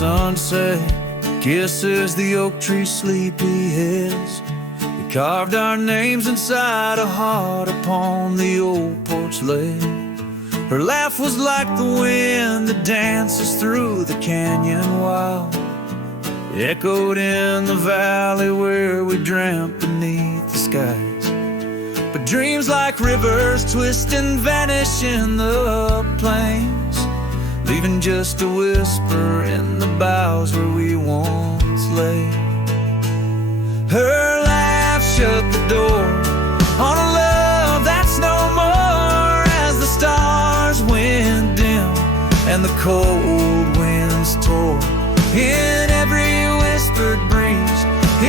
sunset kisses the oak tree's sleepy heads. We carved our names inside a heart upon the old porch ledge. Her laugh was like the wind that dances through the canyon wild, echoed in the valley where we dreamt beneath the skies. But dreams like rivers twist and vanish in the plains, leaving just a whisper in the boughs where we once lay. Her laugh shut the door on a love that's no more, as the stars went dim and the cold winds tore. In every whispered breeze,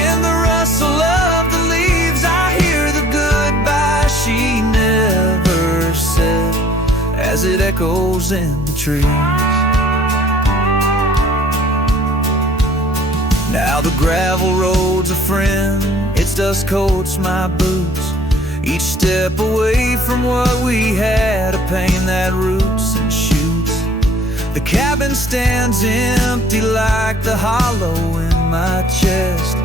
in the rustle of the leaves, I hear the goodbye she never said as it echoes in the trees. Now the gravel road's a friend, its dust coats my boots, each step away from what we had, a pain that roots and shoots. The cabin stands empty like the hollow in my chest,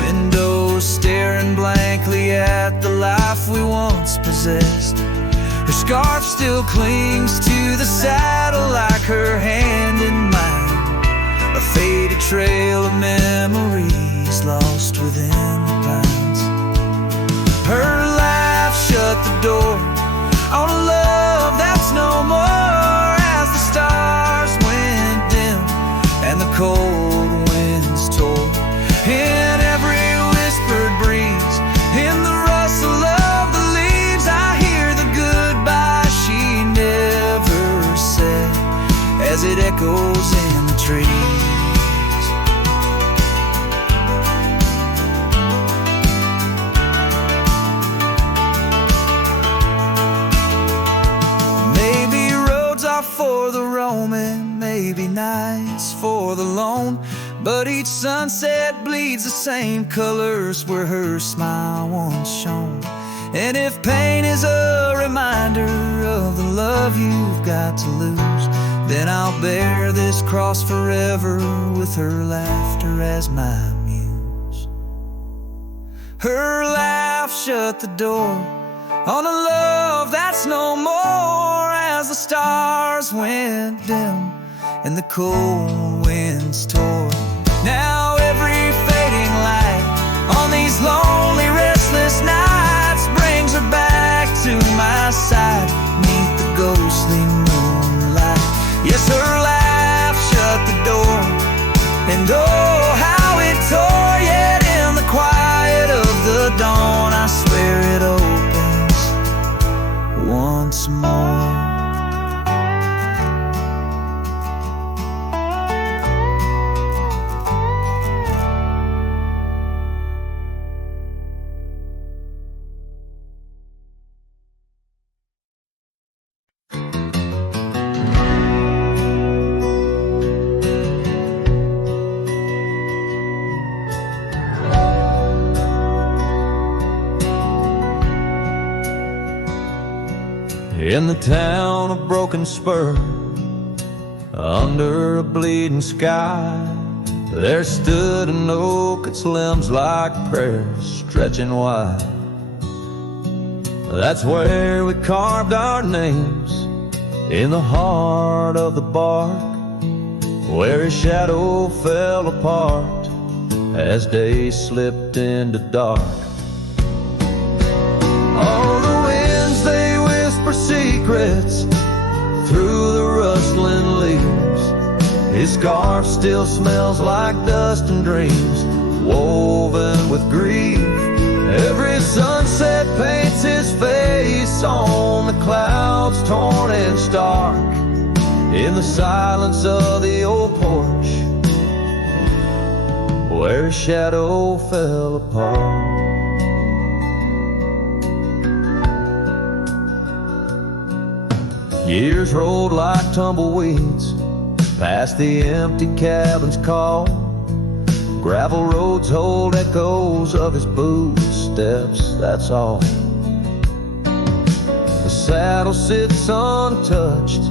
windows staring blankly at the life we once possessed. Her scarf still clings to the saddle like her hand in mine, a faded trail of memories lost within the pines. Her laugh shut the door on a love that's no more, as the stars went dim and the cold winds tore. In every whispered breeze, in the rustle of the leaves, I hear the goodbye she never said as it echoes in the trees. Maybe roads are for the roaming, maybe nights for the lone, but each sunset bleeds the same colors where her smile once shone. And if pain is a reminder of the love you've got to lose, then I'll bear this cross forever with her laughter as my muse. Her laugh shut the door on a love that's no more, as the stars went dim and the cold winds tore. Now every fading light on these lonely, restless nights brings her back to my side, neath the ghostly moonlight. Yes, her laugh shut the door, and oh, how it tore. Yet in the quiet of the dawn, I swear it opens once more. In the town of Broken Spur, under a bleeding sky, there stood an oak, its limbs like prayers stretching wide. That's where we carved our names, in the heart of the bark, where his shadow fell apart as day slipped into dark. Oh, the winds, they whisper secrets through the rustling leaves. His scarf still smells like dust and dreams woven with grief. Every sunset paints his face on the clouds, torn and stark, in the silence of the old porch where his shadow fell apart. Years rolled like tumbleweeds past the empty cabin's call. Gravel roads hold echoes of his footsteps, that's all. The saddle sits untouched,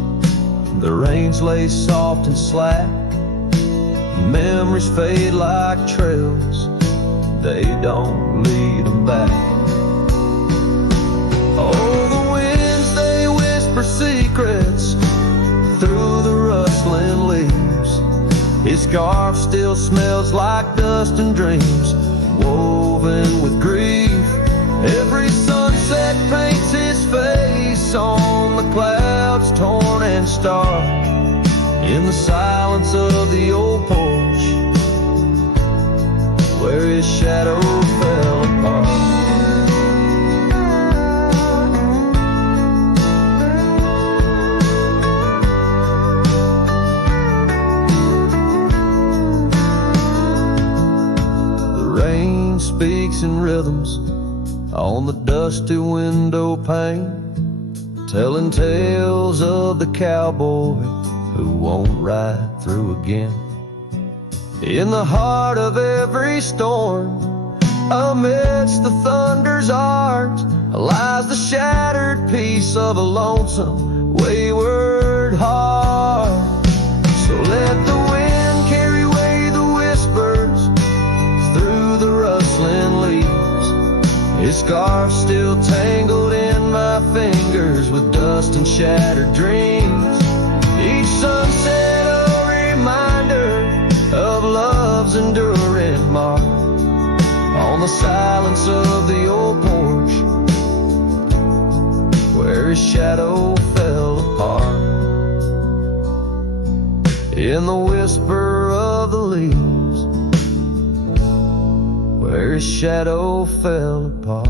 the reins lay soft and slack. Memories fade like trails, they don't lead them back. Oh, the winds, they whisper secrets through the rustling leaves. His scarf still smells like dust and dreams, woven with grief. Every sunset paints his face on the clouds, torn and stark. In the silence of the old porch, where his shadow fell apart. The rain speaks in rhythms on the dusty window pane, telling tales of the cowboy who won't ride through again. In the heart of every storm, amidst the thunder's arch, lies the shattered piece of a lonesome, wayward heart. So let the wind carry away the whispers through the rustling leaves. His scarf still tangled in my fingers with dust and shattered dreams. Each sunset a reminder of love's enduring mark on the silence of the old porch, where his shadow fell apart. In the whisper of the leaves, where his shadow fell apart.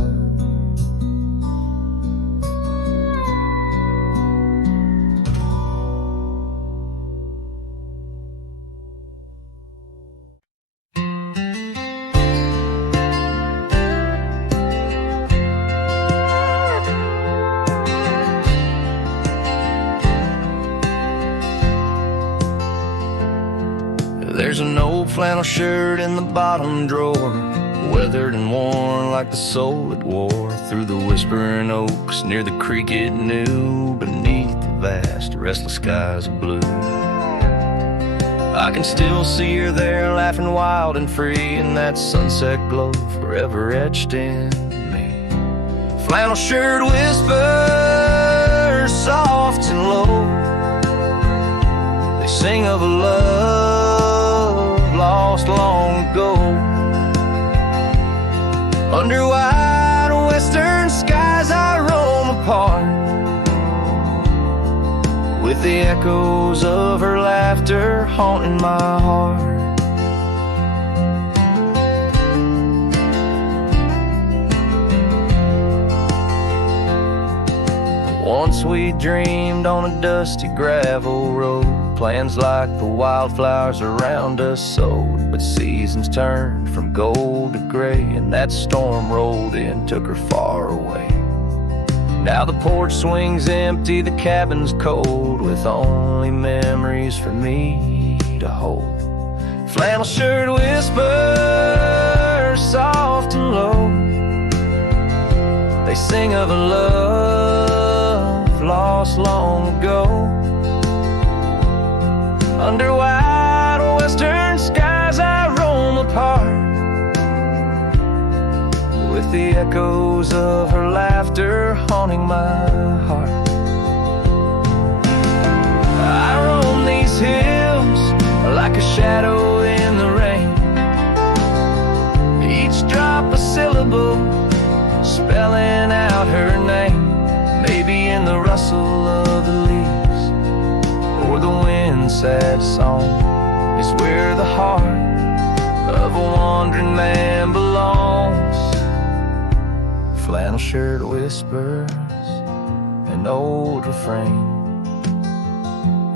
There's an old flannel shirt in the bottom drawer, weathered and worn like the soul it wore through the whispering oaks near the creek it knew, beneath the vast restless skies of blue. I can still see her there, laughing wild and free in that sunset glow forever etched in me. Flannel shirt whispers soft and low, they sing of a love lost long ago. Under wide western skies I roam apart, with the echoes of her laughter haunting my heart. Once we dreamed on a dusty gravel road, plans like the wildflowers around us sowed, but seasons turned from gold to gray, and that storm rolled in, took her far away. Now the porch swings empty, the cabin's cold, with only memories for me to hold. Flannel shirt whispers soft and low, they sing of a love lost long ago. Under wide western skies I roam apart, with the echoes of her laughter haunting my heart. I roam these hills like a shadow in the rain, each drop a syllable spelling out her name. Maybe in the rustle of the leaves or the wind's sad song is where the heart of a wandering man belongs. Flannel shirt whispers, an old refrain,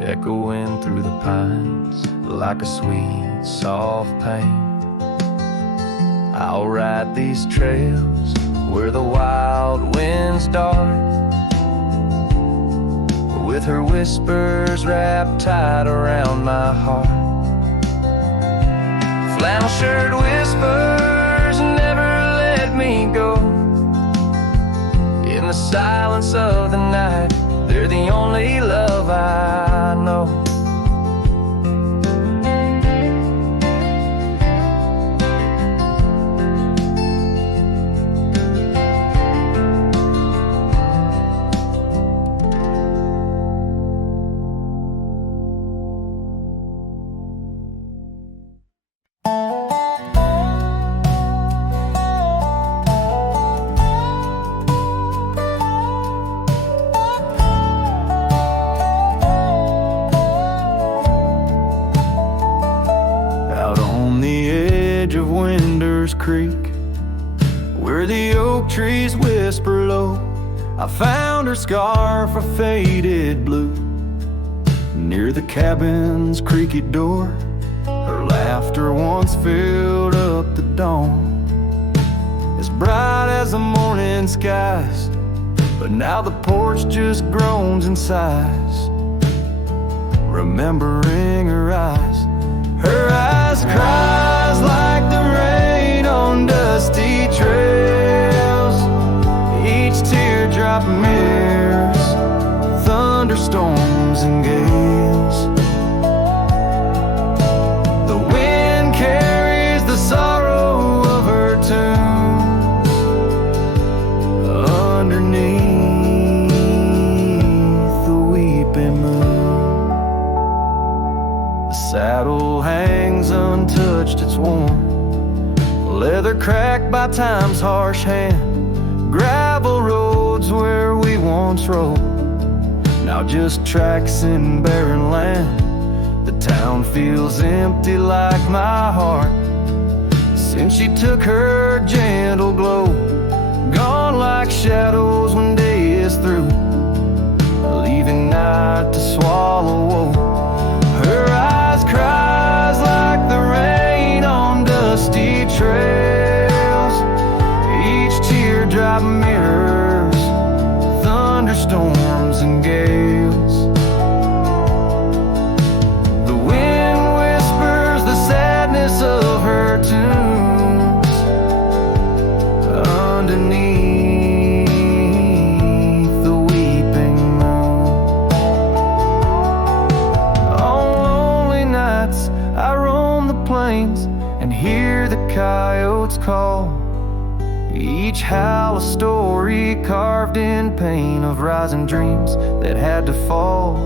echoing through the pines like a sweet, soft pain. I'll ride these trails where the wild winds dart, with her whispers wrapped tight around my heart. Flannel shirt whispers never let me go. In the silence of the night, they're the only love I know. the oak trees whisper low. I found her scarf, a faded blue, near the cabin's creaky door. Her laughter once filled up the dawn, as bright as the morning skies, but now the porch just groans and sighs, remembering her eyes. Her eyes cries like the rain on dusty trails. Each teardrop mirrors thunderstorms and gales. The wind carries the sorrow of her tunes underneath the weeping moon. The saddle hangs untouched, it's warm, leather cracked by time's harsh hand. Gravel roads where we once rode, now just tracks in barren land. The town feels empty like my heart, since she took her gentle glow. Gone like shadows when day is through, leaving night to swallow woe. Her eyes cries like the rain on dusty trails. Each teardrop mirrors thunderstorms and gales. The wind whispers the sadness of her tunes underneath the weeping moon. On lonely nights I roam the plains and hear the coyotes call. Each howl a story carved in pain of rising dreams that had to fall.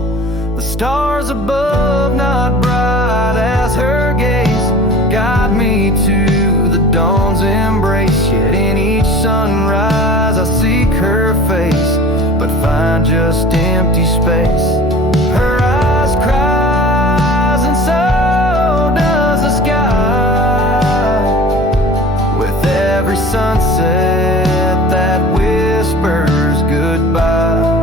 The stars above not bright as her gaze guide me to the dawn's embrace. Yet in each sunrise I seek her face, but find just empty space. Her eyes cries and so does the sky, with every sunset that whispers goodbye.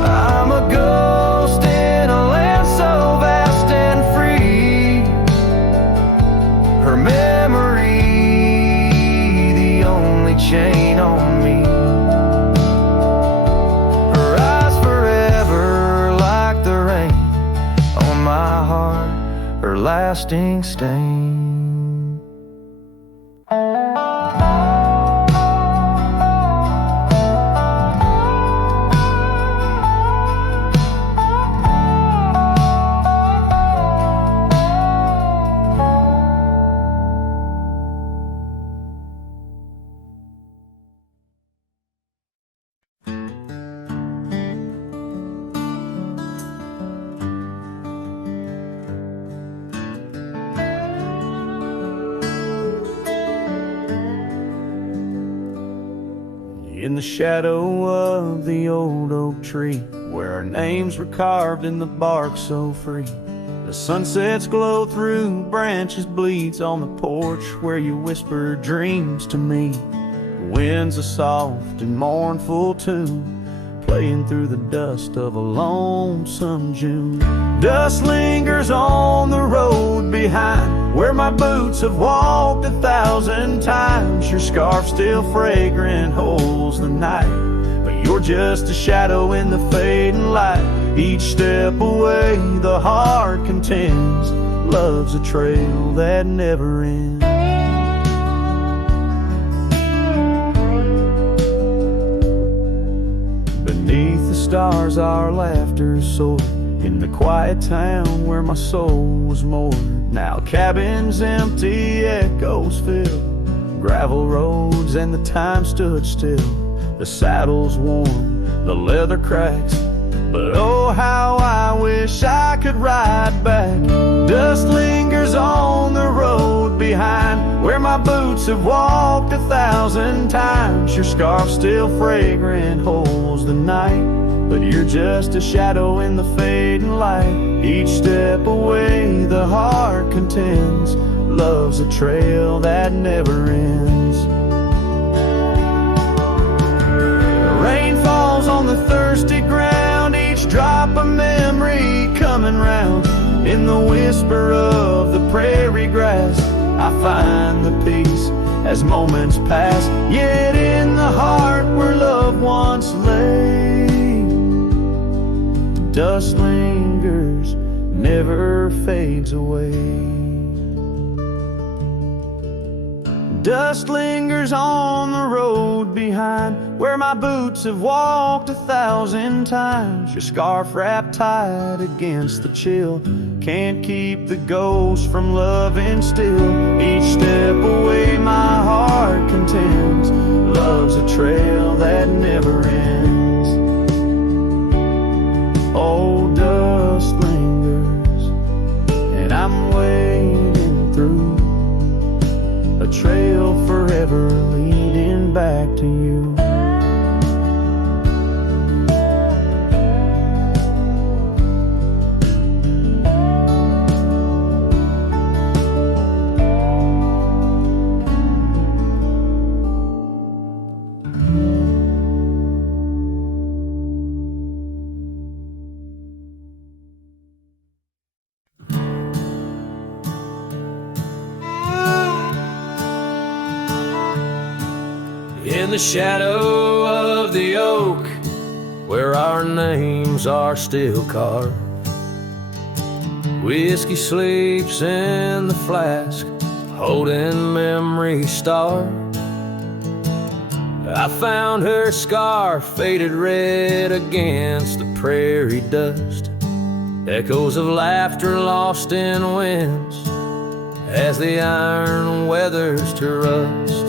I'm a ghost in a land so vast and free, her memory the only chain on me. Her eyes forever like the rain on my heart, her lasting stain. In the shadow of the old oak tree, where our names were carved in the bark so free, the sunset's glow through branches bleeds on the porch where you whisper dreams to me. The wind's a soft and mournful tune, playing through the dust of a lonesome June. Dust lingers on the road behind, where my boots have walked 1,000 times. Your scarf still fragrant holds the night, but you're just a shadow in the fading light. Each step away the heart contends, love's a trail that never ends. Beneath the stars our laughter soared, in the quiet town where my soul was moored. Now cabins empty, echoes fill, gravel roads and the time stood still. The saddle's worn, the leather cracks, but oh how I wish I could ride back. Dust lingers on the road behind, where my boots have walked 1,000 times. Your scarf still fragrant holds the night, but you're just a shadow in the fading light. Each step away the heart contends, love's a trail that never ends. In the whisper of the prairie grass, I find the peace as moments pass. Yet in the heart where love once lay, dust lingers, never fades away. Dust lingers on the road behind, where my boots have walked 1,000 times. Your scarf wrapped tight against the chill can't keep the ghost from loving still. Each step away my heart contends, love's a trail that never ends. Oh, dust lingers, and I'm wading through a trail forever leading back to you. In the shadow of the oak, where our names are still carved, whiskey sleeps in the flask, holding memory starved. I found her scarf faded red against the prairie dust, echoes of laughter lost in winds as the iron weathers to rust.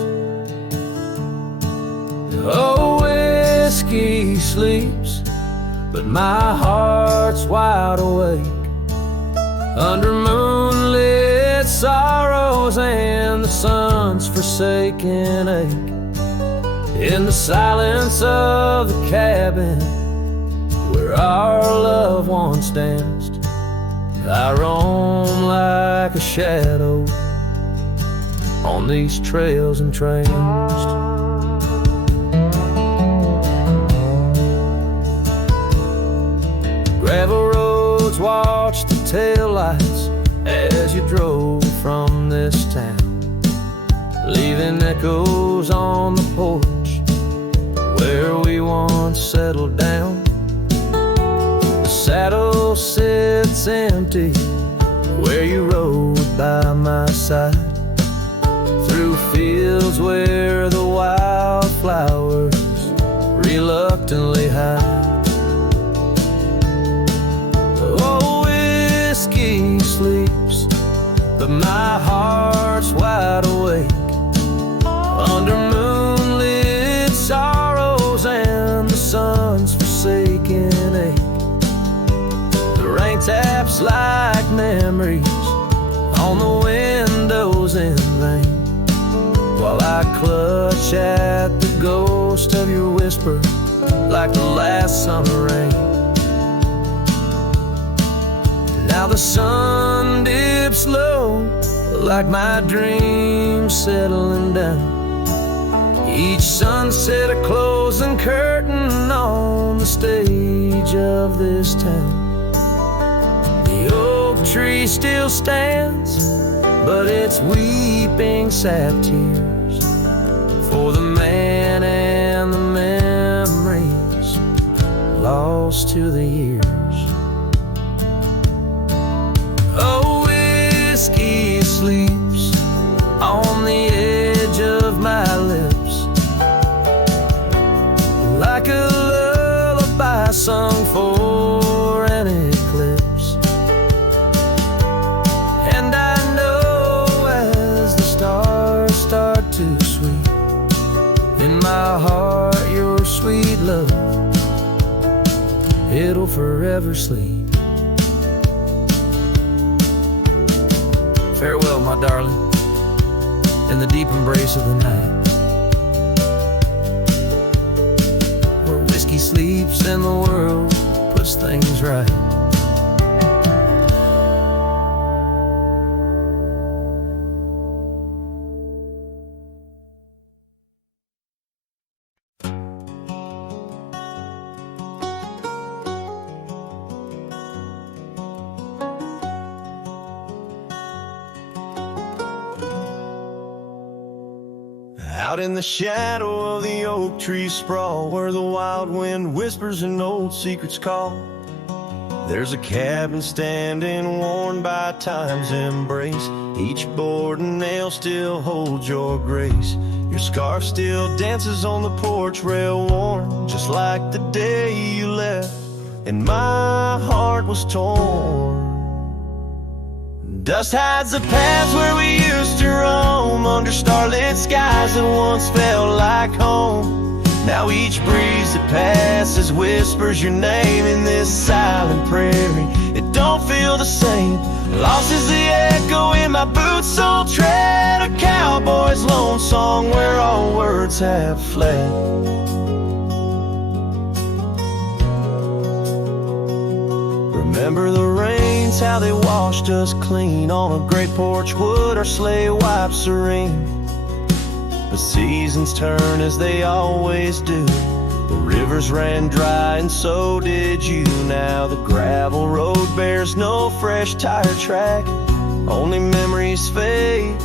Oh, whiskey sleeps, but my heart's wide awake under moonlit sorrows and the sun's forsaken ache. In the silence of the cabin where our love once danced, I roam like a shadow on these trails entranced. Gravel roads watch the taillights as you drove from this town, leaving echoes on the porch where we once settled down. The saddle sits empty where you rode by my side, through fields where the wildflowers reluctantly hide. Oh, whiskey sleeps, but my heart's wide awake under moonlit sorrows and the sun's forsaken ache. The rain taps like memories on the windows in vain, while I clutch at the ghost of your whisper like the last summer rain. Now the sun dips low, like my dreams settling down. Each sunset a closing curtain on the stage of this town. The oak tree still stands, but it's weeping sad tears for the man and the memories lost to the years. Oh, whiskey sleeps on the edge of my lips like a lullaby sung for an eclipse. And I know as the stars start to sweep in my heart your sweet love, it'll forever sleep. Farewell, my darling, in the deep embrace of the night, where whiskey sleeps and the world puts things right. Out in the shadow of the oak tree sprawl, where the wild wind whispers and old secrets call, there's a cabin standing worn by time's embrace. Each board and nail still holds your grace. Your scarf still dances on the porch rail, warm just like the day you left, and my heart was torn. Dust hides the paths where we used to roam, under starlit skies that once felt like home. Now each breeze that passes whispers your name in this silent prairie. It don't feel the same. Lost is the echo in my boots, so tread a cowboy's lone song where all words have fled. Remember the rains, how they washed us clean on a great porch wood, our sleigh wiped serene. The seasons turn as they always do. The rivers ran dry and so did you. Now the gravel road bears no fresh tire track. Only memories fade,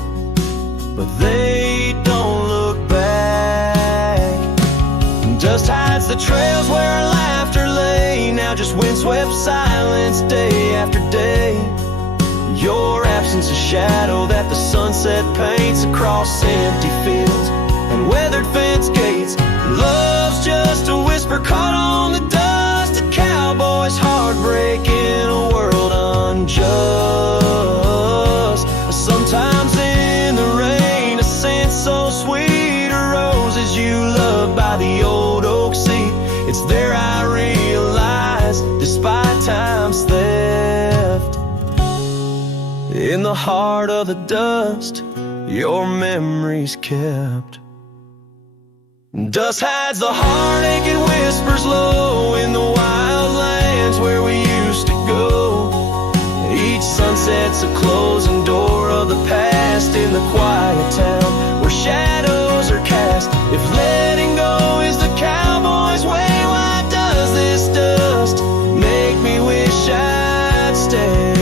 but they don't look back. Dust hides the trails where our laughter lay. Now just windswept silence day after day. Your absence a shadow that the sunset paints across empty fields and weathered fence gates. Love's just a whisper caught on the dust. A cowboy's heartbreak in a world unjust. Sometimes in the rain, a scent so sweet, a rose as you loved by the old oak seat. It's there I realize, despite time's theft, in the heart of the dust, your memory's kept. Dust hides the heartache and whispers low in the wild lands where we used to go. Each sunset's a closing door of the past in the quiet town where shadows are cast. If letting go is the cowboy's way, why does this dust make me wish I'd stay?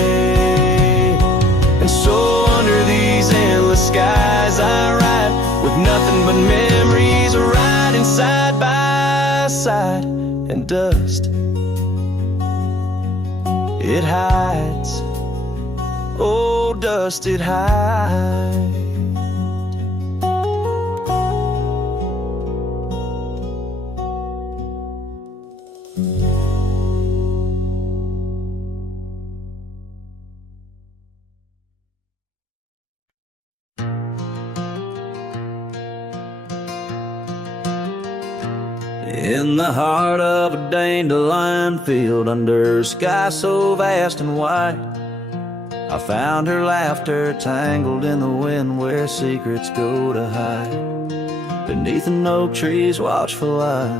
And so under these endless skies I ride with nothing but memories riding side by side. And dust, it hides. Oh, dust, it hides. In the heart of a dandelion field, under a sky so vast and white, I found her laughter tangled in the wind where secrets go to hide. Beneath an oak tree's watchful eye,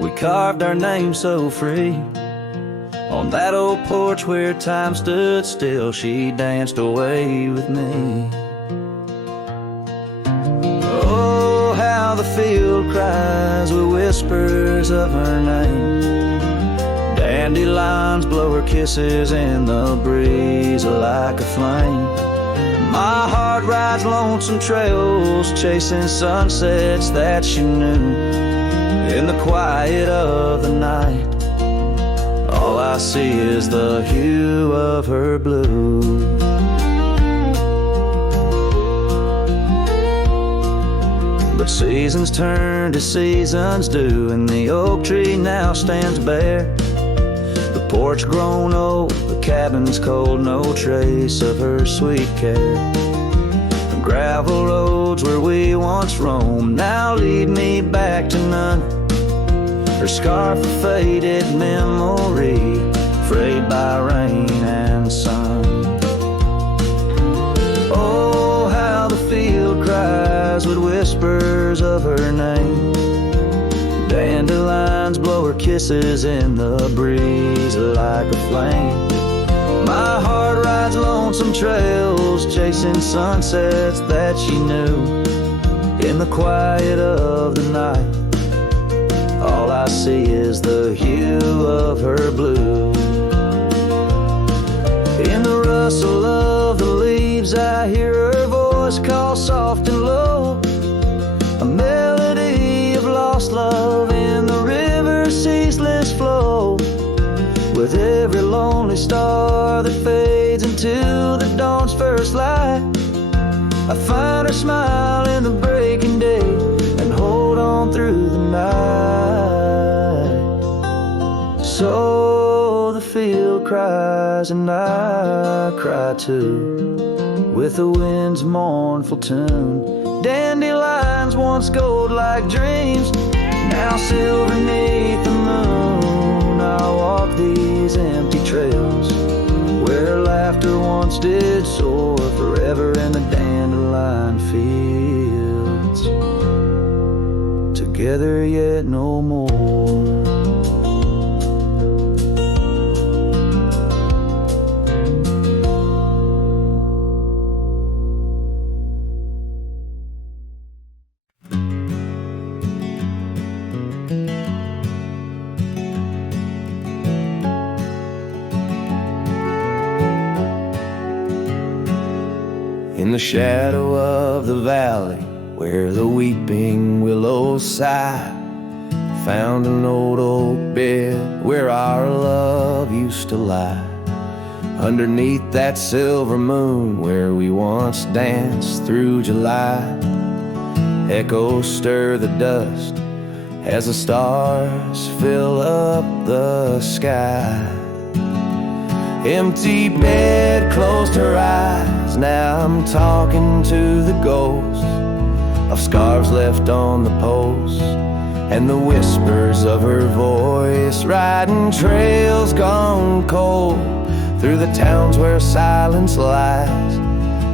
we carved our name so free. On that old porch where time stood still, she danced away with me. How the field cries with whispers of her name. Dandelions blow her kisses in the breeze like a flame. My heart rides lonesome trails, chasing sunsets that she knew. In the quiet of the night, all I see is the hue of her blue. But seasons turn to seasons do, and the oak tree now stands bare. The porch grown old, the cabin's cold, no trace of her sweet care. The gravel roads where we once roamed now lead me back to none. Her scarf a faded memory, frayed by rain and sun. Oh, how the field cries with whispers of her name. Dandelions blow her kisses in the breeze like a flame. My heart rides lonesome trails, chasing sunsets that she knew. In the quiet of the night, all I see is the hue of her blue. In the rustle of the leaves, I hear her voice call soft and low. with every lonely star that fades into the dawn's first light. I find her smile in the breaking day and hold on through the night. So the field cries and I cry too, with the wind's mournful tune. Dandelions once gold like dreams, now silver 'neath the moon. I walk these empty trails where laughter once did soar forever in the dandelion fields, together yet no more. In the shadow of the valley where the weeping willows sigh, found an old oak bed where our love used to lie. Underneath that silver moon where we once danced through July, echoes stir the dust as the stars fill up the sky. Empty bed closed her eyes, now I'm talking to the ghost of scarves left on the post and the whispers of her voice, riding trails gone cold through the towns where silence lies.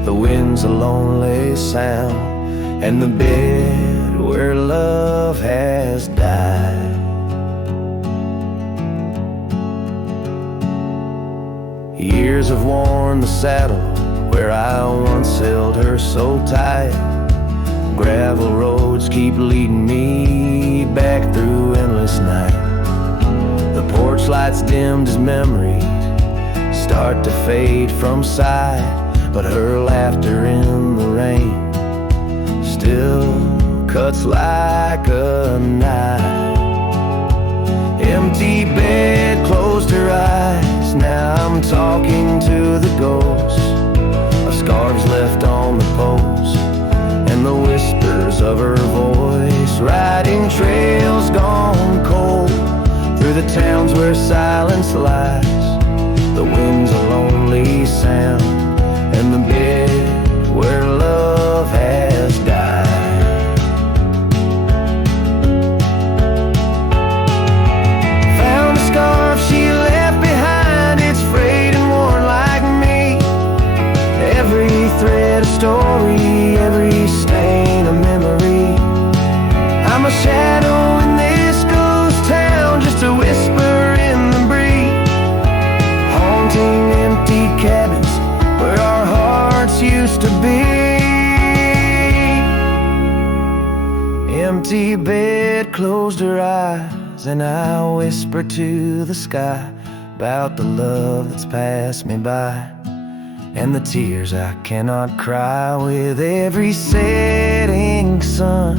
The wind's a lonely sound and the bed where love has died. Years have worn the saddle where I once held her so tight. Gravel roads keep leading me back through endless night. The porch lights dimmed as memories start to fade from sight, but her laughter in the rain still cuts like a knife. Empty bed closed her eyes, now I'm talking to the ghost of scarves left on the post and the whispers of her voice, riding trails gone cold through the towns where silence lies. The wind's a lonely sound and the bed where love has died. Scarf she left behind, it's frayed and worn like me. Every thread a story, every stain a memory. I'm a shadow in this ghost town, just a whisper in the breeze, haunting empty cabins where our hearts used to be. Empty bed closed her eyes and I whisper to the sky about the love that's passed me by, and the tears I cannot cry with every setting sun.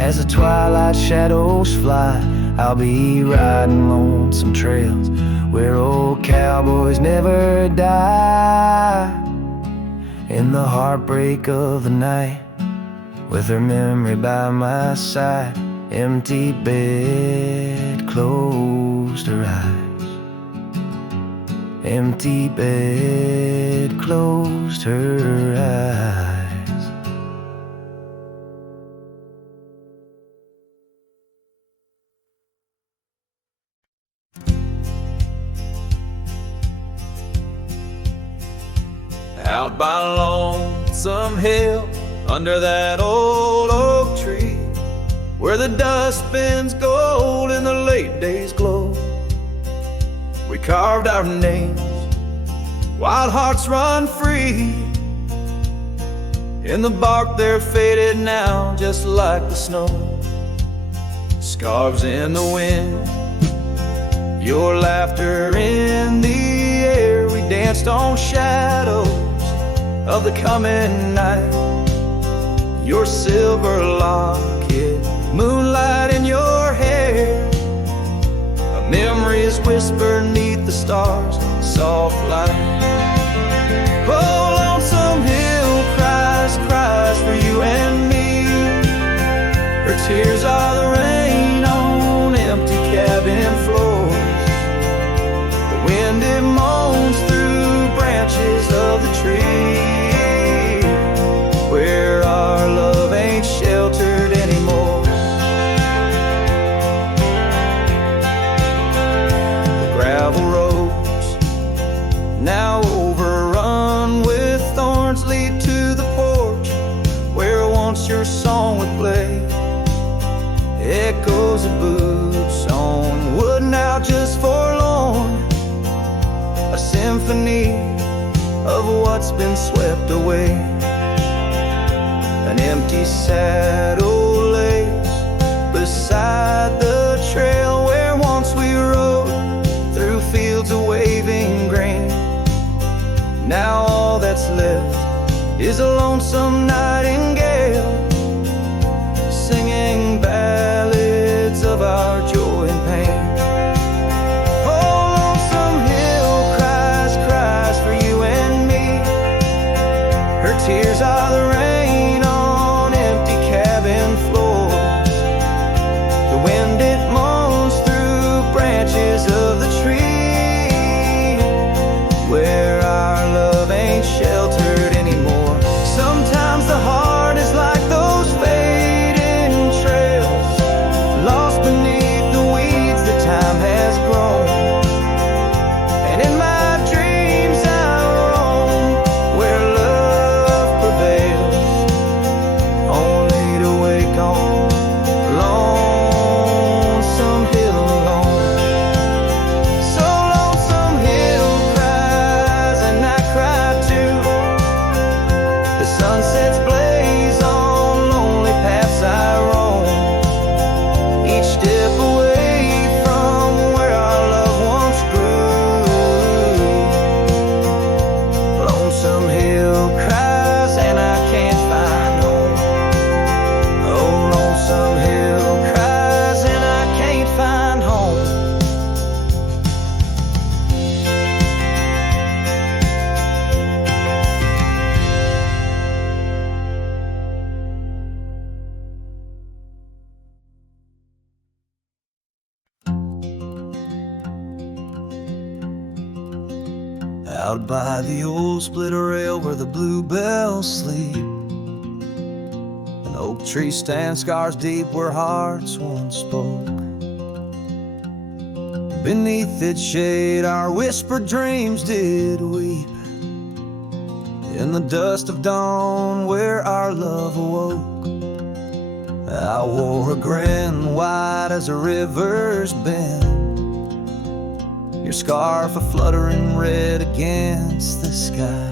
As the twilight shadows fly, I'll be riding lonesome trails where old cowboys never die. In the heartbreak of the night, with her memory by my side, empty bed closed her eyes. Empty bed closed her eyes. Out by Lonesome Hill, under that old oak tree, where the dust bends gold in the late day's glow, we carved our names, wild hearts run free. In the bark they're faded now, just like the snow. Scarves in the wind, your laughter in the air. We danced on shadows of the coming night. Your silver locket, moonlight in your hair. A memory is whispered 'neath the soft light. Oh, Lonesome Hill cries, cries for you and me. Her tears are the rain on empty cabin floors. The wind, it moans through branches of the tree, where our love ain't sheltered anymore. The gravel roads, now overrun with thorns, lead to the porch where once your song would play. Echoes of boots on wood, now just forlorn, a symphony of what's been swept away. An empty saddle lays beside the trail where once we rode through fields of waving grain. Now all that's left is a lonesome nightingale singing ballads of our joy and pain. Oh, Lonesome Hill cries, cries for you and me. Her tears are the rain on empty cabin floors. The wind, it moans through branches of the tree, where our love ain't sheltered anymore. Sometimes the heart is like those fading trails, lost beneath the weeds that time has grown. And in my dreams I roam where love prevails, only to wake on Lonesome Hill alone. So Lonesome Hill cries and I cry too. The sunsets blaze on lonely paths I roam, each step away from where our love once grew. Lonesome Hill cries and I can't find home. Oh, Lonesome Hill cries and I can't find home. Out by the old split rail where the bluebells sleep, an oak tree stands scars deep where hearts once spoke. Beneath its shade our whispered dreams did weep, in the dust of dawn where our love awoke. I wore a grin wide as a river's bend, your scarf a fluttering red against the sky.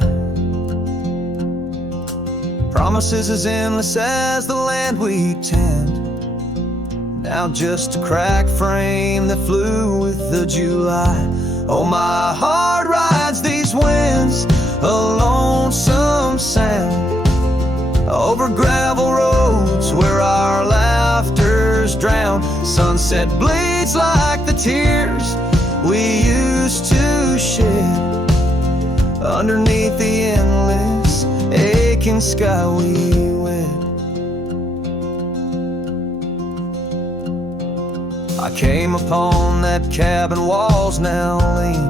Promises as endless as the land we tend, now just a cracked frame that flew with the July. Oh, my heart rides these winds, a lonesome sound, over gravel roads where our laughter's drowned. Sunset bleeds like the tears we used to shed underneath the endless aching sky we wed. I came upon that cabin walls now lean,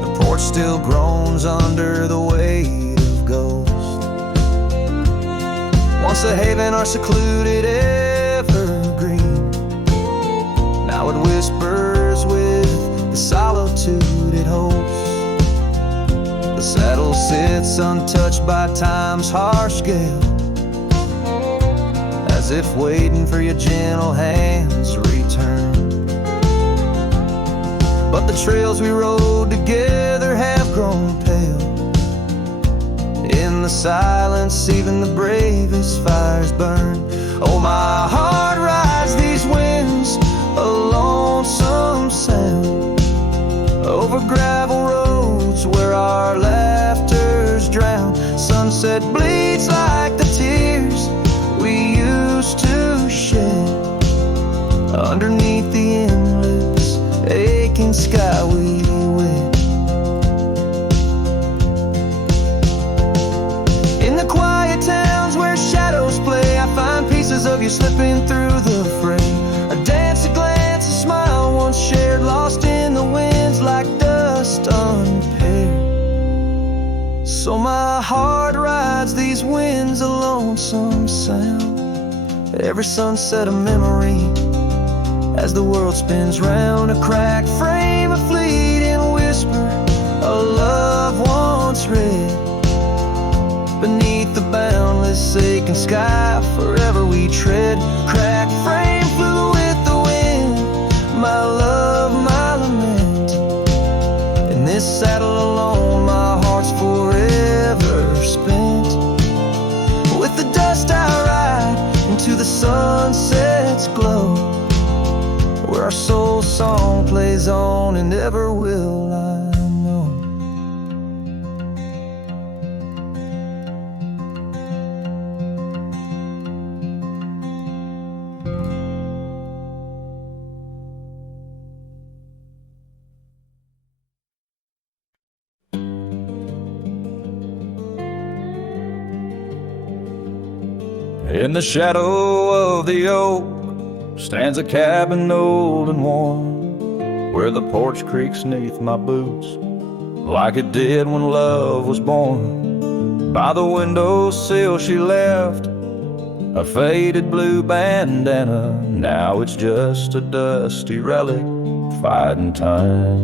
the porch still groans under the weight of ghosts. Once a haven or secluded evergreen, now it whispers with the solitude it holds. The saddle sits untouched by time's harsh gale, as if waiting for your gentle hand's return. But the trails we rode together have grown pale, in the silence even the bravest fires burn. Oh, my heart rides these winds, a lonesome sound, over gravel roads where our laughter's drowned. Sunset bleeds like the tears we used to shed underneath the endless aching sky we wed. you slipping through the frame. A dance, a glance, a smile once shared, lost in the winds like dust unpaired. So my heart rides these winds a lonesome sound. Every sunset a memory as the world spins round. A cracked frame, a fleeting whisper, a love once read. Beneath the boundless aching sky, forever we tread. Cracked frame flew with the wind, my love, my lament. In this saddle alone, my heart's forever spent. With the dust I ride into the sunset's glow, where our soul song plays on and ever will I know. In the shadow of the oak stands a cabin old and warm, where the porch creaks neath my boots like it did when love was born. By the windowsill she left a faded blue bandana. Now it's just a dusty relic fighting time,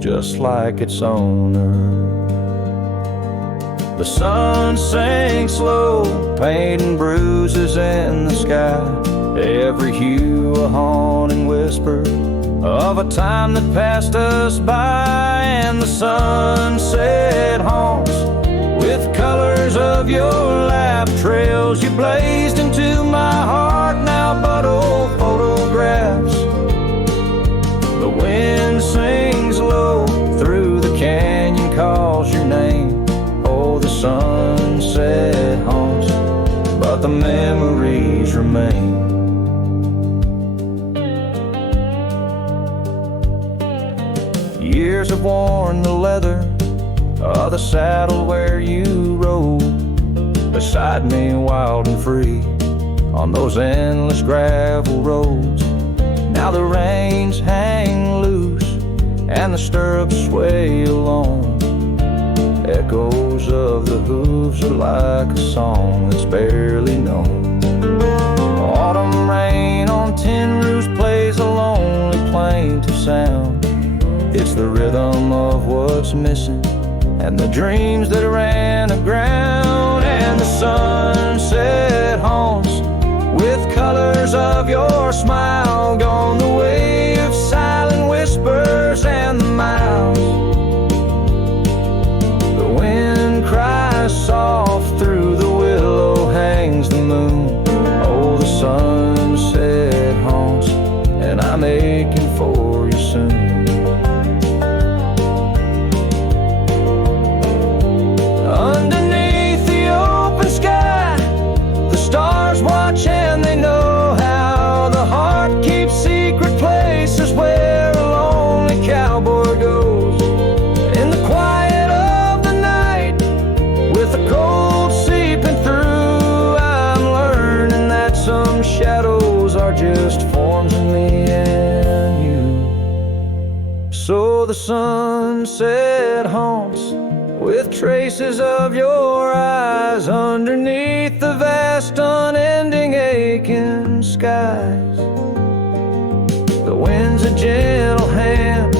just like its owner. The sun sinks low, painting bruises in the sky. Every hue a haunting whisper of a time that passed us by. And the sunset haunts with colors of your lap trails. You blazed into my heart, now but old photographs. The wind sings low through the canyon, calls your name. Oh, the sunset haunts, but the memories remain. Years have worn the leather of the saddle where you rode beside me, wild and free, on those endless gravel roads. Now the reins hang loose and the stirrups sway along. Echoes of the hooves are like a song that's barely known. Autumn rain on tin roofs plays a lonely plaintive sound. It's the rhythm of what's missing and the dreams that ran aground. And the sunset haunts with colors of your smile, gone the way of silent whispers and the miles. The wind cries soft through the willow, hangs the moon. Oh, the sunset haunts, and I'm aching for you soon. Underneath the open sky, the stars watch and they know how the heart keeps secret places where a lonely cowboy goes. In the quiet of the night, with the cold seeping through, I'm learning that some shadows are just forms of me and you. So the sunset haunts with traces of your eyes underneath the vast unending aching skies. The wind's a gentle hand,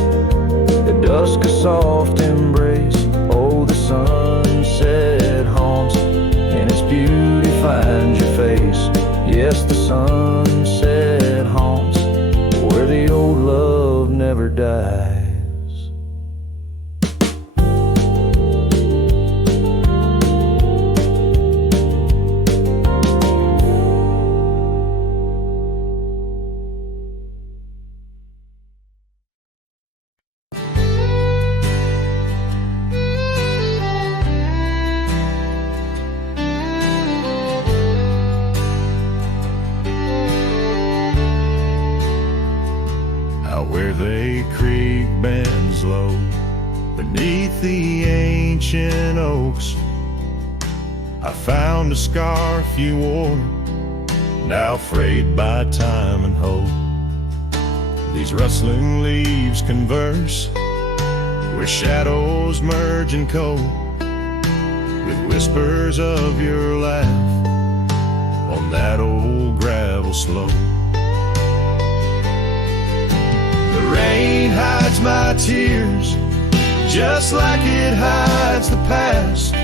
the dusk a soft embrace. Oh, the sunset haunts, and its beauty finds your face. Yes, the sunset haunts where the old love never dies. Where they creek bends low beneath the ancient oaks, I found a scarf you wore now frayed by time and hope. These rustling leaves converse where shadows merge and cope, with whispers of your laugh on that old gravel slope. The rain hides my tears just like it hides the past.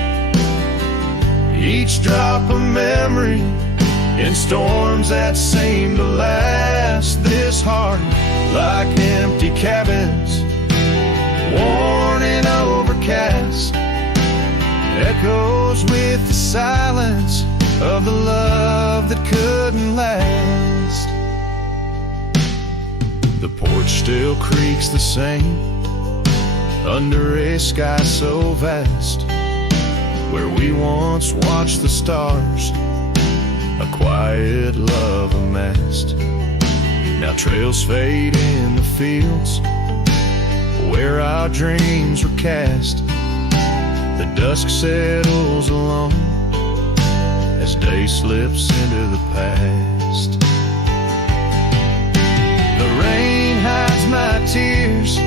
Each drop a memory in storms that seem to last. This heart, like empty cabins, worn and overcast, echoes with the silence of the love that couldn't last. The porch still creaks the same under a sky so vast, where we once watched the stars, a quiet love amassed. Now trails fade in the fields where our dreams were cast. The dusk settles alone as day slips into the past. The rain hides my tears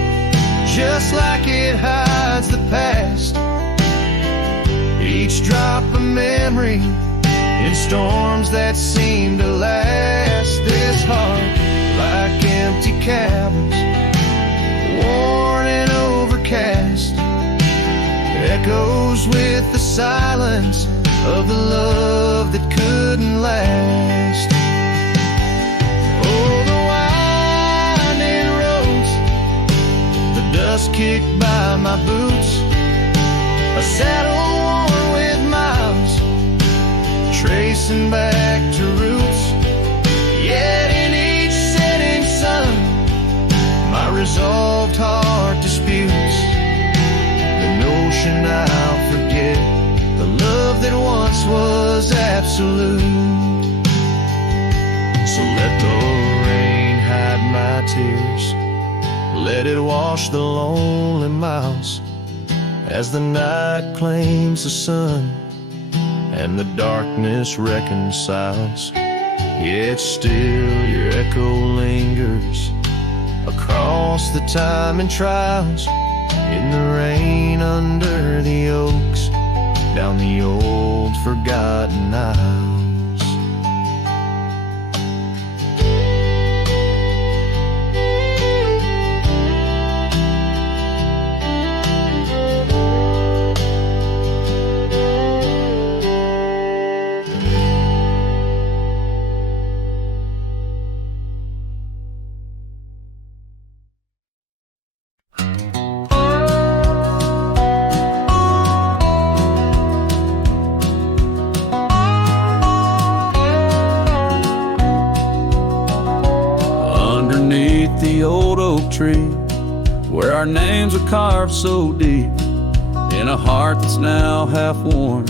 just like it hides the past. Each drop a memory in storms that seem to last. This heart, like empty cabins, worn and overcast, echoes with the silence of the love that couldn't last. Oh, the winding roads, the dust kicked by my boots, a saddle worn with miles, tracing back to roots. Yet in each setting sun, my resolved heart disputes the notion I'll forget the love that once was absolute. So let the rain hide my tears, let it wash the lonely miles, as the night claims the sun and the darkness reconciles. Yet still your echo lingers across the time and trials, in the rain under the oaks, down the old forgotten aisles. The old oak tree, where our names are carved so deep in a heart that's now half worn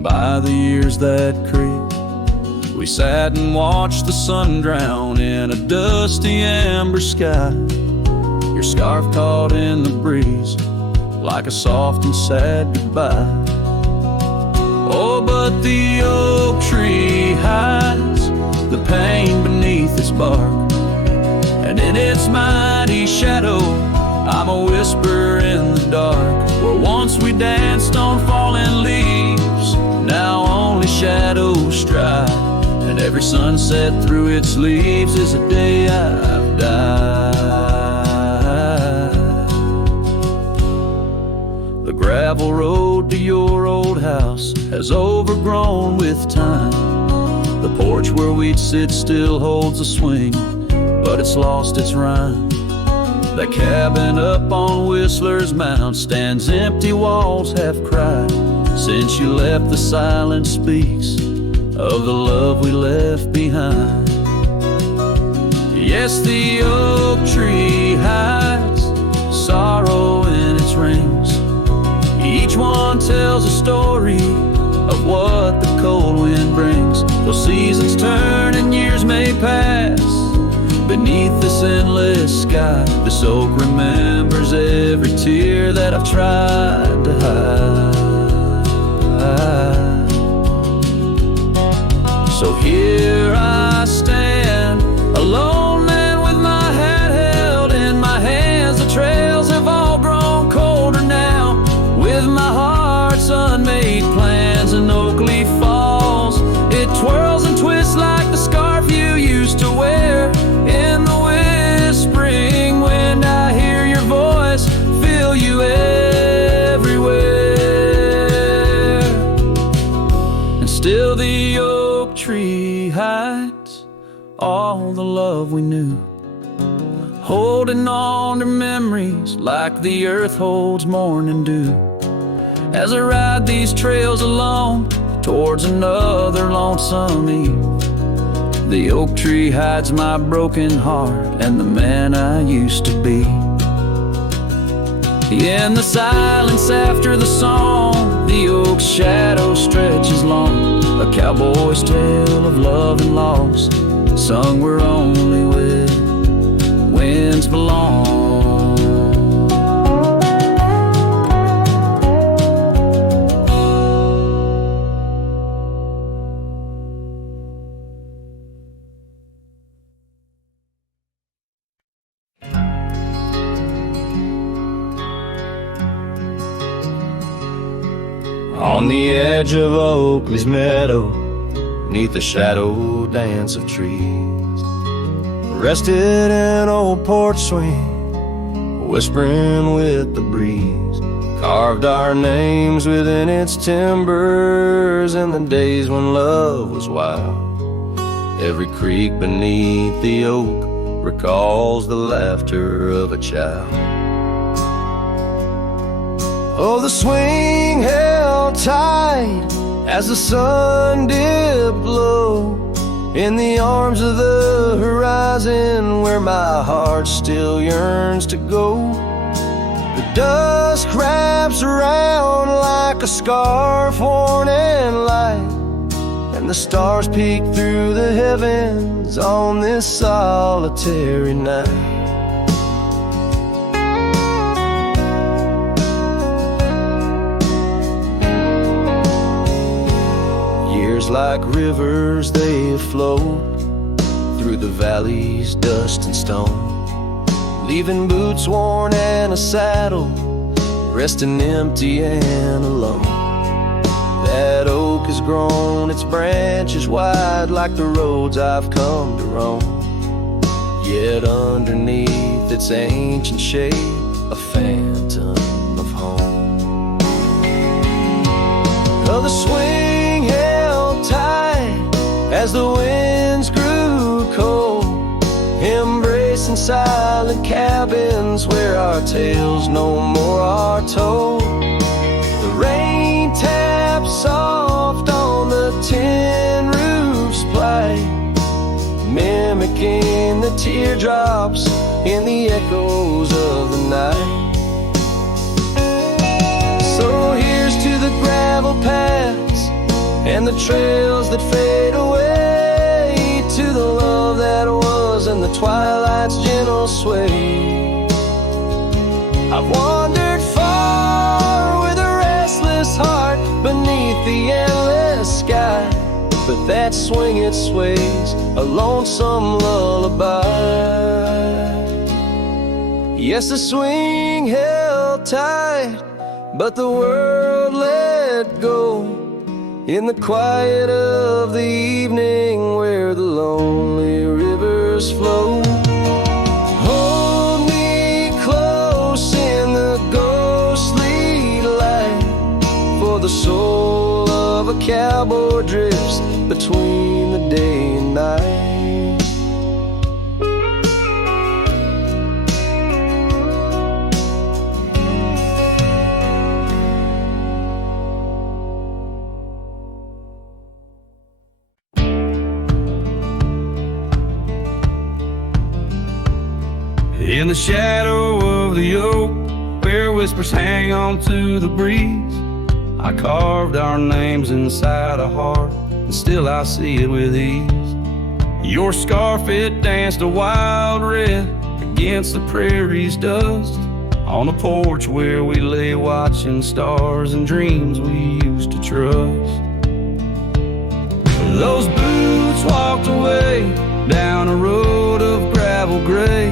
by the years that creep. We sat and watched the sun drown in a dusty amber sky, your scarf caught in the breeze like a soft and sad goodbye. Oh, but the oak tree hides the pain beneath its bark, and in its mighty shadow, I'm a whisper in the dark. Where once we danced on falling leaves, now only shadows stride, and every sunset through its leaves is a day I've died. The gravel road to your old house has overgrown with time. The porch where we'd sit still holds a swing, but it's lost its rhyme. That cabin up on Whistler's Mound stands empty, walls half cried. Since you left, the silence speaks of the love we left behind. Yes, the oak tree hides sorrow in its rings. Each one tells a story of what the cold wind brings. Though seasons turn and years may pass, beneath this endless sky, this oak remembers every tear that I've tried to hide. So here I stand, a lone man with my hat held in my hands. The trails have all grown colder now, with my heart's unmade plans. And Oakley Falls, it twirls and twists like the scarf you used to wear. In the whispering wind I hear your voice, feel you everywhere. And still the oak tree hides all the love we knew, holding on to memories like the earth holds morning dew. As I ride these trails alone towards another lonesome eve, the oak tree hides my broken heart and the man I used to be. In the silence after the song, the oak's shadow stretches long, a cowboy's tale of love and loss, sung where only winds belong. On the edge of Oakley's meadow, neath the shadow dance of trees, rested an old porch swing, whispering with the breeze. Carved our names within its timbers in the days when love was wild. Every creek beneath the oak recalls the laughter of a child. Oh, the swing held tight as the sun dipped low in the arms of the horizon where my heart still yearns to go. The dusk wraps around like a scarf worn in light, and the stars peek through the heavens on this solitary night. Like rivers they flow through the valleys, dust and stone, leaving boots worn and a saddle, resting empty and alone. That oak has grown its branches wide like the roads I've come to roam, yet underneath its ancient shade a phantom of home. Oh, the swing tight as the winds grew cold, embracing silent cabins where our tales no more are told. The rain taps soft on the tin roof's plight, mimicking the teardrops in the echoes of the night. So here's to the gravel paths and the trails that fade away, to the love that was and the twilight's gentle sway. I've wandered far with a restless heart beneath the endless sky, but that swing it sways a lonesome lullaby. Yes, the swing held tight, but the world let go in the quiet of the evening where the lonely rivers flow. Hold me close in the ghostly light, for the soul of a cowboy drifts between the day and night. In the shadow of the oak, where whispers hang on to the breeze, I carved our names inside a heart, and still I see it with ease. Your scarf, it danced a wild red against the prairie's dust, on a porch where we lay watching stars and dreams we used to trust. Those boots walked away down a road of gravel gray,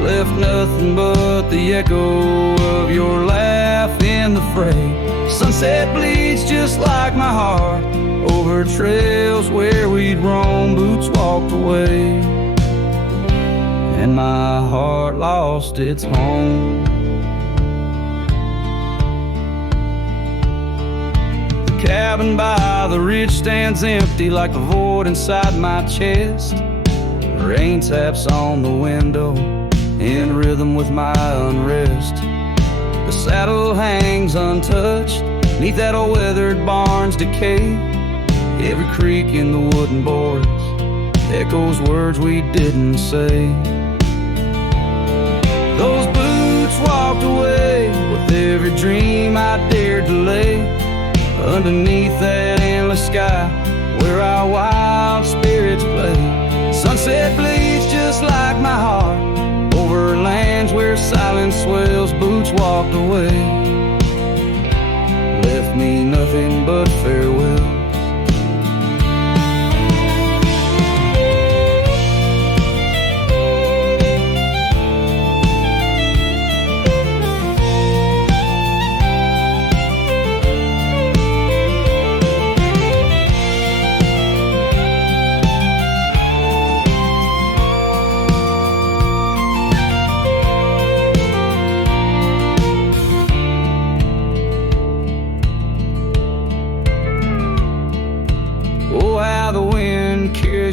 left nothing but the echo of your laugh in the fray. Sunset bleeds just like my heart over trails where we'd roam. Boots walked away and my heart lost its home. The cabin by the ridge stands empty like the void inside my chest. Rain taps on the window in rhythm with my unrest. The saddle hangs untouched neath that old weathered barn's decay. Every creak in the wooden boards echoes words we didn't say. Those boots walked away with every dream I dared to lay underneath that endless sky where our wild spirits play. Sunset bleeds just like my heart over lands where silence swells. Boots walked away, left me nothing but farewell.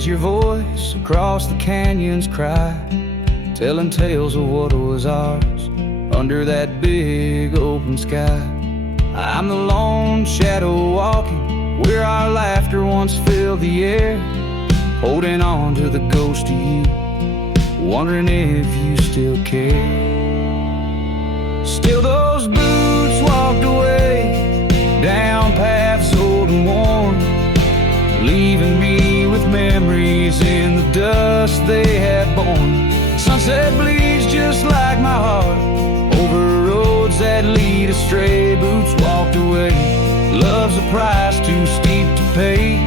Your voice across the canyon's cry, telling tales of what was ours under that big open sky. I'm the lone shadow walking where our laughter once filled the air, holding on to the ghost of you, wondering if you still care. Still those boots walked away down paths old and worn, leaving me with memories in the dust they had borne. Sunset bleeds just like my heart over roads that lead astray. Boots walked away, love's a price too steep to pay.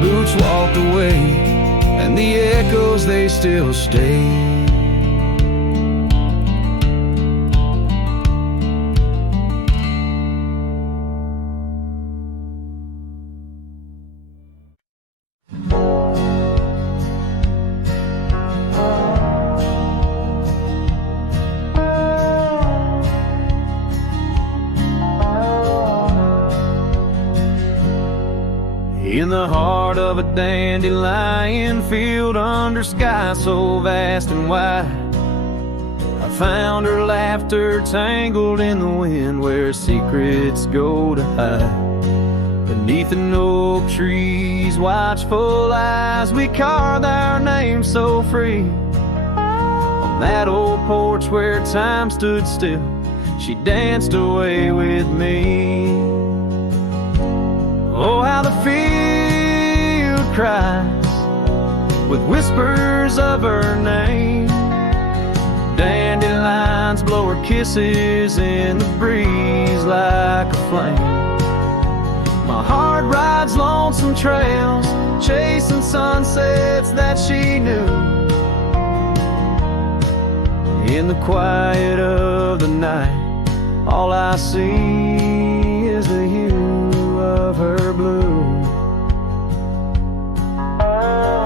Boots walked away, and the echoes they still stay. In the heart of a dandelion field under sky so vast and wide, I found her laughter tangled in the wind where secrets go to hide. Beneath an oak tree's watchful eyes, we carved our names so free. On that old porch where time stood still, she danced away with me. Oh, how the field cries with whispers of her name. Dandelions blow her kisses in the breeze like a flame. My heart rides lonesome trails, chasing sunsets that she knew. In the quiet of the night, all I see is the hue of her blue.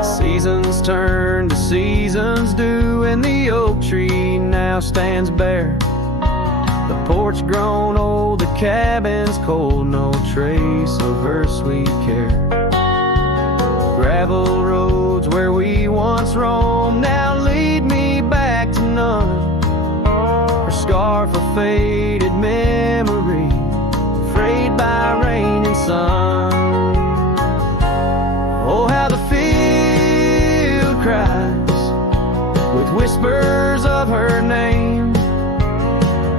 Seasons turn to seasons do, and the oak tree now stands bare. The porch grown old, the cabin's cold, no trace of her sweet care. Gravel roads where we once roamed now lead me back to none. Her scarf a faded memory, frayed by rain and sun. Oh, how the field cries with whispers of her name.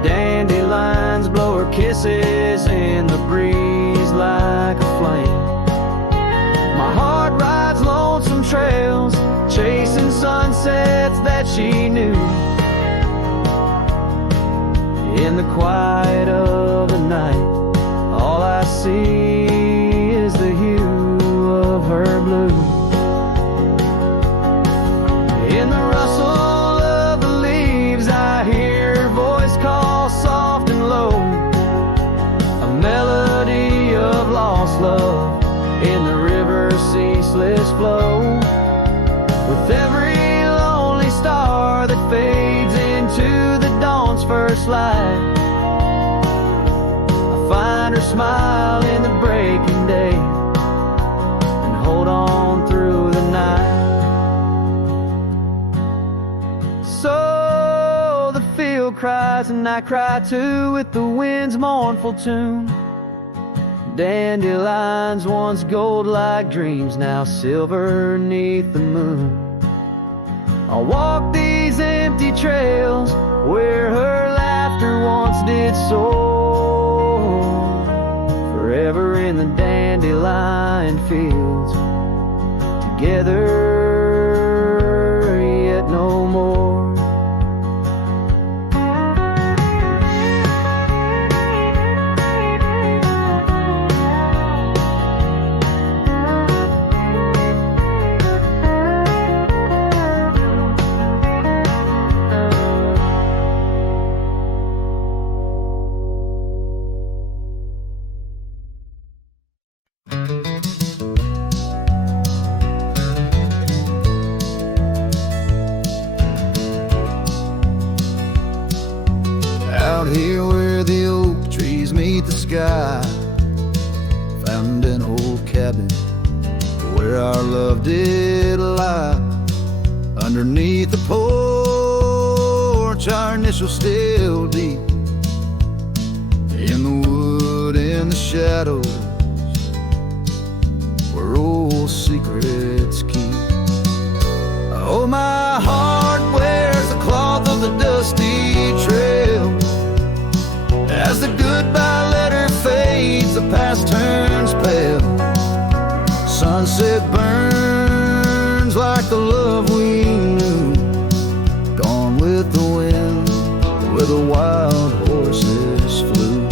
Dandelions blow her kisses in the breeze like a flame. My heart rides lonesome trails, chasing sunsets that she knew. In the quiet of the night, all I see is the hue ceaseless flow. With every lonely star that fades into the dawn's first light, I find her smile in the breaking day and hold on through the night. So the field cries and I cry too with the wind's mournful tune. Dandelions, once gold like dreams, now silver neath the moon. I'll walk these empty trails where her laughter once did soar, forever in the dandelion fields, together yet no more. Out here where the oak trees meet the sky, found an old cabin where our love did lie. Underneath the porch, our initials still deep in the wood, in the shadows where old secrets keep. Oh, my heart wears the cloth of the dusty trail. As the goodbye letter fades, the past turns pale. Sunset burns like the love we knew, gone with the wind where the wild horses flew.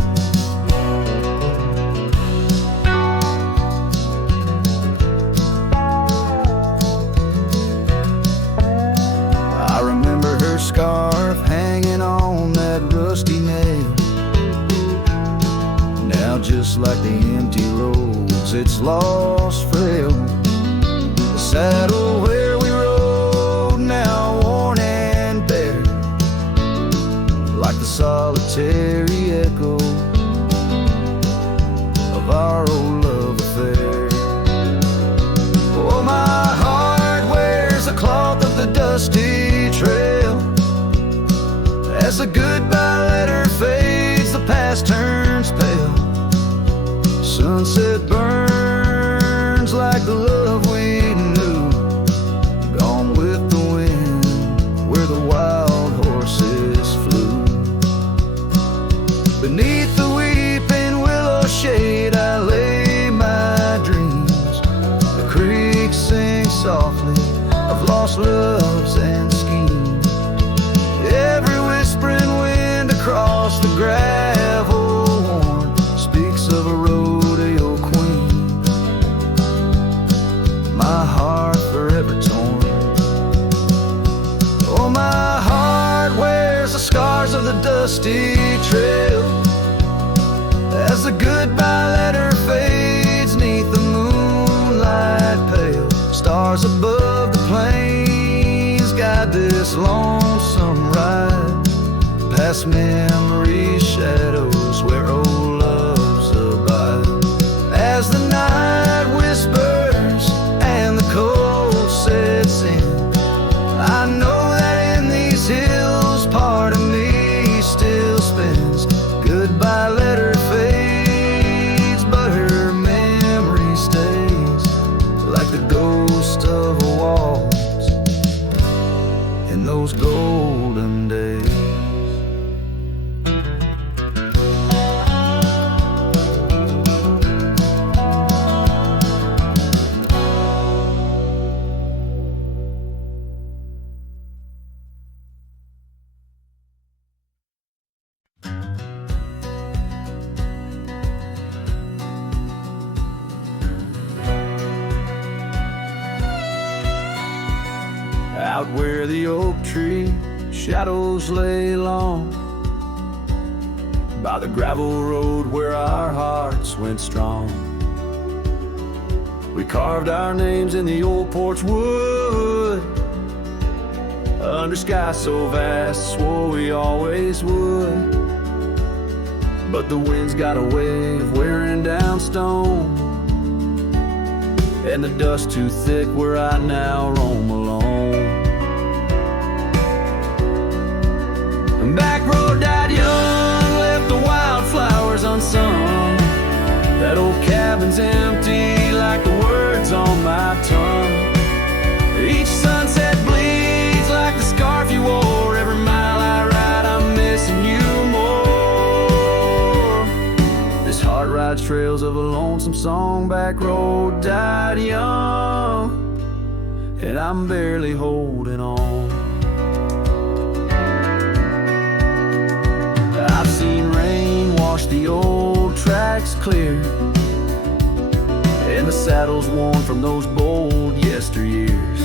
I remember her scarf hanging on that rusty nail. Now just like the empty roads, it's lost frail. The saddle where we rode, now worn and bare, like the solitary echo of our old love affair. Oh, my heart wears the cloth of the dusty trail. As the goodbye letter fades, the past turns pale. Sunset burns like the love we knew, gone with the wind where the wild horses flew. Beneath the weeping willow shade, I lay my dreams. The creek sings softly of lost loves and schemes. Every whispering wind across the gravel worn speaks of a rodeo queen. My heart forever torn. Oh, my heart wears the scars of the dusty trail. As the goodbye letter fades neath the moonlight pale, stars above the plains guide this lonesome ride, past memory's shadows where old loves abide. As the night whispers and the cold sets in, I know that in these hills part of me still spins. Goodbye letter fades, but her memory stays, like the ghost of a waltz in those golden days. Out where the oak tree shadows lay long, by the gravel road where our hearts went strong. We carved our names in the old porch wood, under sky so vast, swore we always would. But the wind's got a way of wearing down stone, and the dust too thick where I now roam alone. Back road died young, left the wildflowers unsung. That old cabin's empty like the words on my tongue. Each sunset bleeds like the scarf you wore. Every mile I ride I'm missing you more. This heart rides trails of a lonesome song. Back road died young, and I'm barely holding on. I've seen rain wash the old tracks clear, and the saddles worn from those bold yesteryears.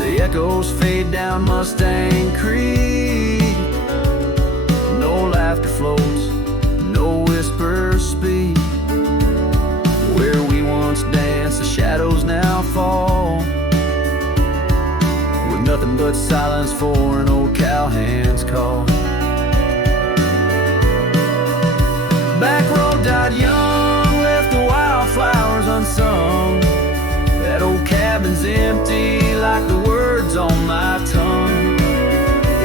The echoes fade down Mustang Creek. No laughter floats, no whispers speak. Where we once danced, the shadows now fall, with nothing but silence for an old cowhand's call. Back road died young, left the wildflowers unsung. That old cabin's empty like the words on my tongue.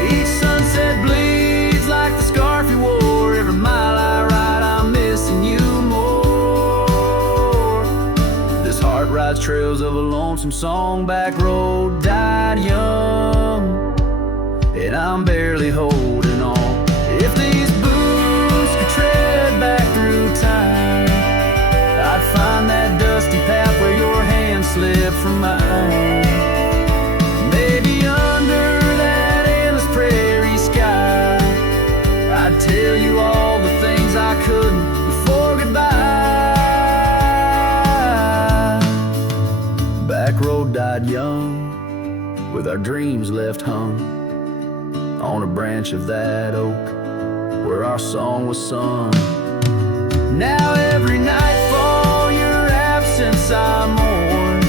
Each sunset bleeds like the scarf you wore. Every mile I ride I'm missing you more. This heart rides trails of a lonesome song. Back road died young, and I'm barely holding on. If these boots could tread back through time, I'd find that dusty path where your hand slipped from mine. Maybe under that endless prairie sky, I'd tell you all the things I couldn't before goodbye. Back road died young, with our dreams left hung on a branch of that oak where our song was sung. Now every nightfall your absence I mourn,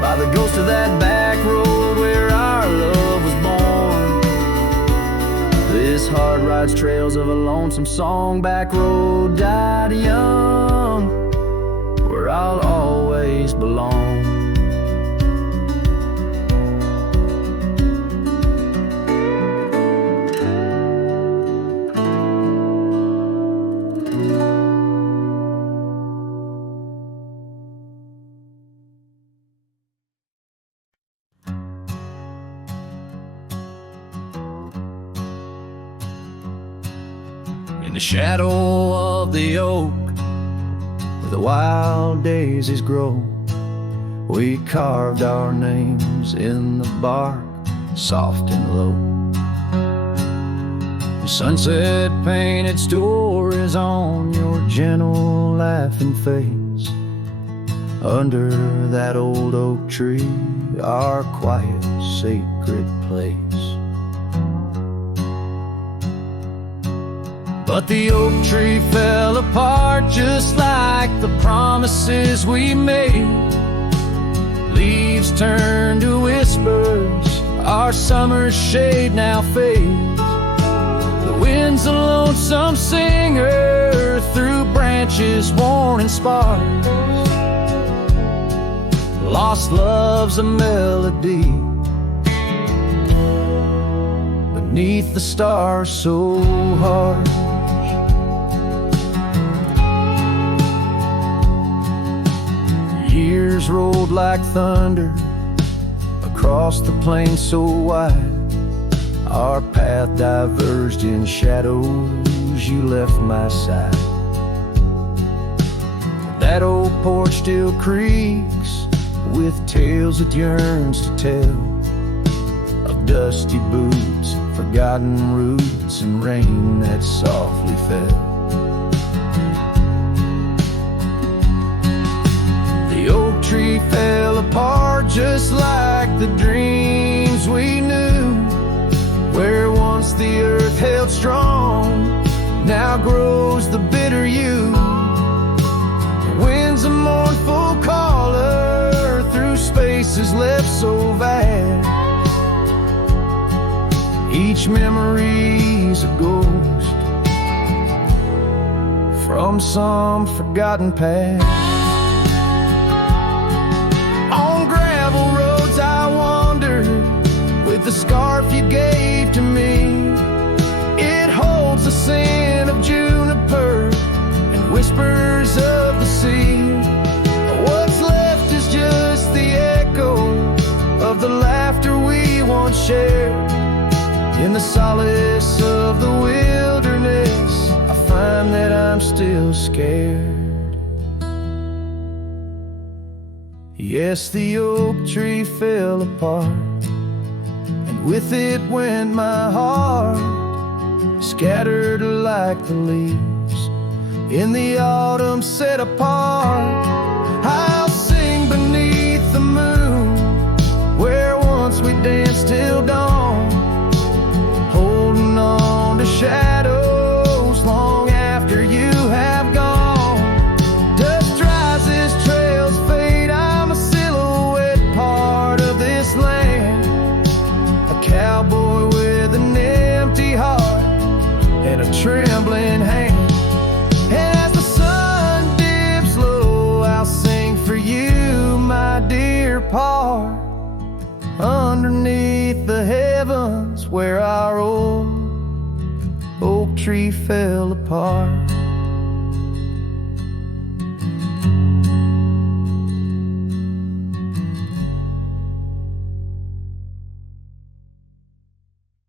by the ghost of that back road where our love was born. This heart rides trails of a lonesome song. Back road died young, where I'll always belong. In the shadow of the oak, where the wild daisies grow, we carved our names in the bark, soft and low. The sunset painted stories on your gentle laughing face, under that old oak tree, our quiet, sacred place. But the oak tree fell apart just like the promises we made. Leaves turned to whispers, our summer's shade now fades. The wind's a lonesome singer through branches worn and sparse. Lost love's a melody beneath the stars so harsh. Years rolled like thunder across the plain so wide. Our path diverged in shadows, you left my side. That old porch still creaks with tales it yearns to tell, of dusty boots, forgotten roots, and rain that softly fell. The oak tree fell apart just like the dreams we knew. Where once the earth held strong, now grows the bitter yew. The winds of more faces left so vast. Each memory's a ghost from some forgotten past. On gravel roads I wander with the scarf you gave to me. It holds the scent of juniper and whispers of the sea. What's left is just the echo of the laughter we once shared. In the solace of the wilderness, I find that I'm still scared. Yes, the oak tree fell apart, and with it went my heart, scattered like the leaves in the autumn set apart. I'll sing beneath the moon, where once we danced till dawn, holding on to shadows long after you have gone. Dust dries as trails fade, I'm a silhouette part of this land, a cowboy with an empty heart and a trembling hand. And as the sun dips low, I'll sing for you, my dear part, underneath the heavens where our old oak tree fell apart.